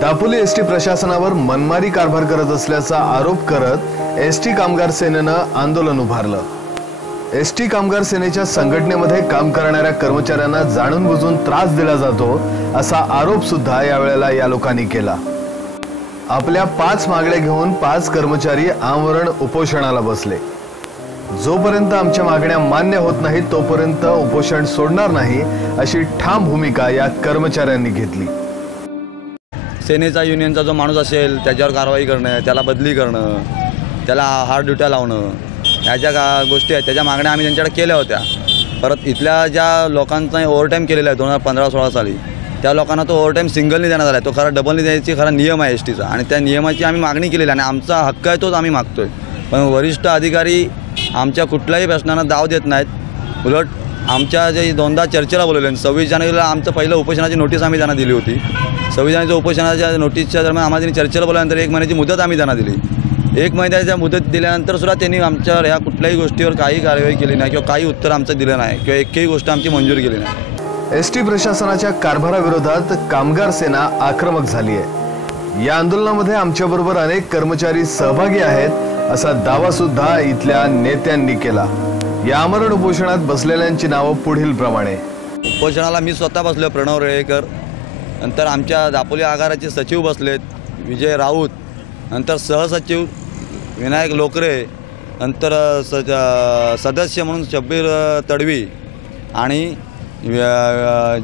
Dapoli ST प्रशासनावर मनमारी कारभार करत असल्याचा आरोप करत एसटी कामगार सेनेनं आंदोलन उभारलं। एसटी कामगार सेनेच्या संघटनेमध्ये काम करणाऱ्या कर्मचाऱ्यांना जाणून बुजून त्रास दिला जातो असा आरोप सुद्धा यावेळेला या लोकांनी केला। आपल्या 5 मागण्या घेऊन 5 कर्मचारी आमरण उपोषणाला बसले। जोपर्यंत आमच्या मागण्या मान्य होत नाहीत तोपर्यंत उपोषण सोडणार नाही अशी ठाम भूमिका या कर्मचाऱ्यांनी घेतली। सेनेचा युनियनचा जो माणूस असेल त्याच्यावर कारवाई करणं, त्याला बदली करणं, त्याला हार्ड ड्युट्या लावणं, ह्या गोष्टी आहेत त्याच्या मागण्या आम्ही त्यांच्याकडे केल्या होत्या। परत इथल्या ज्या लोकांचा ओव्हरटाईम केलेला आहे 2015-16 साली त्या लोकांना तो ओव्हरटाईम सिंगलनी देण्यात आला आहे, तो खरा डबलनी द्यायची खरा नियम आहे एसटीचा आणि त्या नियमाची आम्ही मागणी केलेली आहे आणि आमचा हक्क आहे तोच आम्ही मागतोय। पण वरिष्ठ अधिकारी आमच्या कुठल्याही प्रश्नांना दाव देत नाहीत। उलट आमच्या जे 2दा चर्चेला बोलवले 26 जानेवारीला आमचं पहिलं उपोषणाची नोटीस आम्ही त्यांना दिली होती। 26 जानेवारीच्या उपोषणाच्या नोटीसच्या दरम्यान आम्हाला त्यांनी चर्चेला बोलल्यानंतर 1 महिन्याची मुदत आम्ही त्यांना दिली। 1 महिन्याच्या मुदत दिल्यानंतर सुद्धा त्यांनी आमच्यावर ह्या कुठल्याही गोष्टीवर काही कारवाई केली नाही किंवा काही उत्तर आमचं दिलं नाही किंवा एकही गोष्ट आमची मंजूर केली नाही। एसटी प्रशासनाच्या कारभाराविरोधात कामगार सेना आक्रमक झाली आहे। या आंदोलनामध्ये आमच्याबरोबर अनेक कर्मचारी सहभागी आहेत असा दावा सुद्धा इथल्या नेत्यांनी केला। या आमरण उपोषणात बसलेल्यांची नावं पुढील प्रमाणे। उपोषणाला मी स्वतः बसलो, प्रणव रेळेकर, नंतर आमच्या दापोली आगाराचे सचिव बसलेत विजय राऊत, नंतर सहसचिव विनायक लोकरे, नंतर सदस्य म्हणून शब्बीर तडवी आणि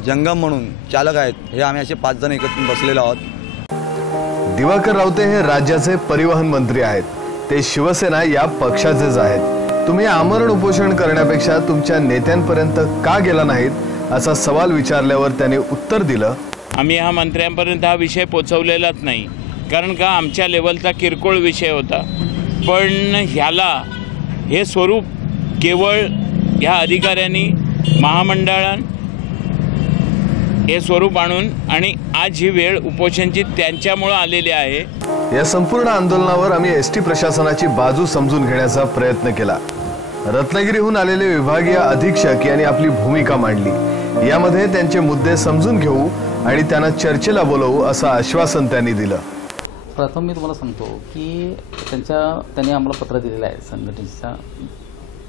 जंगम म्हणून चालक आहेत। हे आम्ही असे 5 जण एकत्र बसलेलो आहोत। दिवाकर रावते हे राज्याचे परिवहन मंत्री आहेत, ते शिवसेना या पक्षाचेच आहेत। तुम्ही आमरण उपोषण करण्यापेक्षा तुमच्या नेत्यांपर्यंत का गेला नाहीत असा सवाल विचारल्यावर त्यांनी उत्तर दिलं, आम्ही ह्या मंत्र्यांपर्यंत हा विषय पोहोचवलेलाच नाही, कारण का आमच्या लेवलचा किरकोळ विषय होता। पण ह्याला हे स्वरूप केवळ ह्या अधिकाऱ्यांनी महामंडळान हे स्वरूप आणून आणि आज ही वेळ उपोषणची त्यांच्यामुळे आलेली आहे। या संपूर्ण आंदोलनावर आम्ही एसटी प्रशासनाची बाजू समजून घेण्याचा प्रयत्न केला। रत्नागिरीहून आलेले विभागीय अधीक्षक यांनी आपली भूमिका मांडली। यामध्ये त्यांचे मुद्दे समजून घेऊ आणि त्यांना चर्चेला बोलवू असं आश्वासन त्यांनी दिलं। प्रथम मी तुम्हाला सांगतो की त्यांनी आम्हाला पत्र दिलेलं आहे संघटनेच्या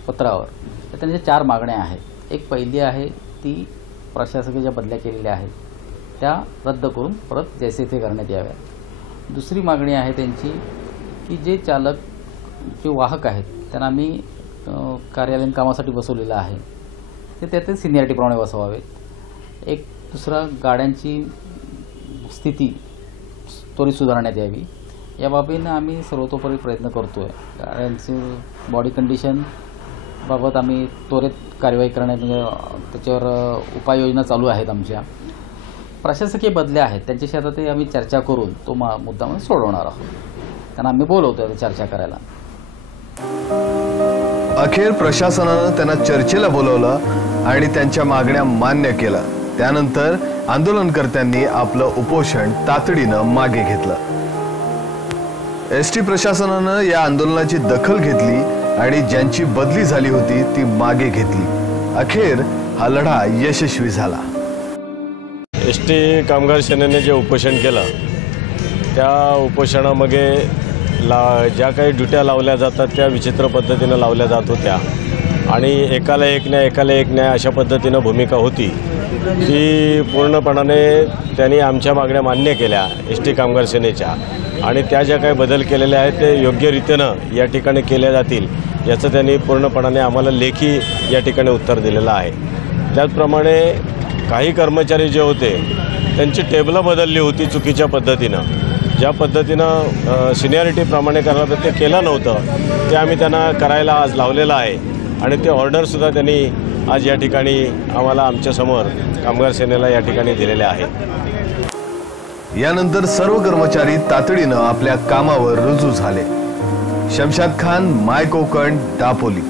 पत्रावर। तर त्यांच्या 4 मागण्या आहेत। एक पहिली आहे ती प्रशासकीय ज्या बदल्या केलेल्या आहेत त्या रद्द करून परत जैसे ते करण्यात याव्या। दुसरी मागणी आहे त्यांची की जे चालक जे वाहक आहेत त्यांना आम्ही कार्यालयीन कामासाठी बसवलेलं आहे ते त्याचे सिनियरिटीप्रमाणे बसवावेत। एक दुसरा गाड्यांची स्थिती त्वरित सुधारण्यात यावी, या बाबतीने आम्ही सर्वतोपरी प्रयत्न करतो आहे। गाड्यांची बॉडी कंडिशन बाबत आम्ही त्वरित कार्यवाही करण्यात त्याच्यावर उपाययोजना चालू आहेत आमच्या। प्रशासकीय बदल्या आहेत त्यांच्याशी आता ते आम्ही चर्चा करून तो मुद्दा सोडवणार आहोत, त्यांना आम्ही बोलवतो चर्चा करायला। अखेर प्रशासनानं त्यांना चर्चेला बोलवलं आणि त्यांच्या मागण्या मान्य केल्या। त्यानंतर आंदोलनकर्त्यांनी आपलं उपोषण तातडीनं मागे घेतलं। एसटी प्रशासनानं या आंदोलनाची दखल घेतली आणि ज्यांची बदली झाली होती ती मागे घेतली। अखेर हा लढा यशस्वी झाला। एसटी कामगार सेनेने जे उपोषण केलं त्या उपोषणामध्ये ज्या काही ड्युट्या लावल्या जातात त्या विचित्र पद्धतीनं लावल्या जात होत्या आणि एकाला एक न्याय अशा पद्धतीनं भूमिका होती। ती पूर्णपणाने त्यांनी आमच्या मागण्या मान्य केल्या एसटी कामगार सेनेच्या आणि त्या ज्या काही बदल केलेले आहेत ते योग्यरीतीनं या ठिकाणी केल्या जातील याचं त्यांनी पूर्णपणाने आम्हाला लेखी या ठिकाणी उत्तर दिलेलं आहे। त्याचप्रमाणे काही कर्मचारी जे होते त्यांची टेबलं बदलली होती चुकीच्या पद्धतीनं, ज्या पद्धतीनं सिनियरिटीप्रमाणे करायला ते केलं नव्हतं ते आम्ही त्यांना करायला आज लावलेलं आहे आणि ते ऑर्डरसुद्धा त्यांनी आज या ठिकाणी आम्हाला आमच्यासमोर कामगार सेनेला या ठिकाणी दिलेले आहे। यानंतर सर्व कर्मचारी तातडीनं आपल्या कामावर रुजू झाले। शमशाद खान, माय कोकण, दापोली।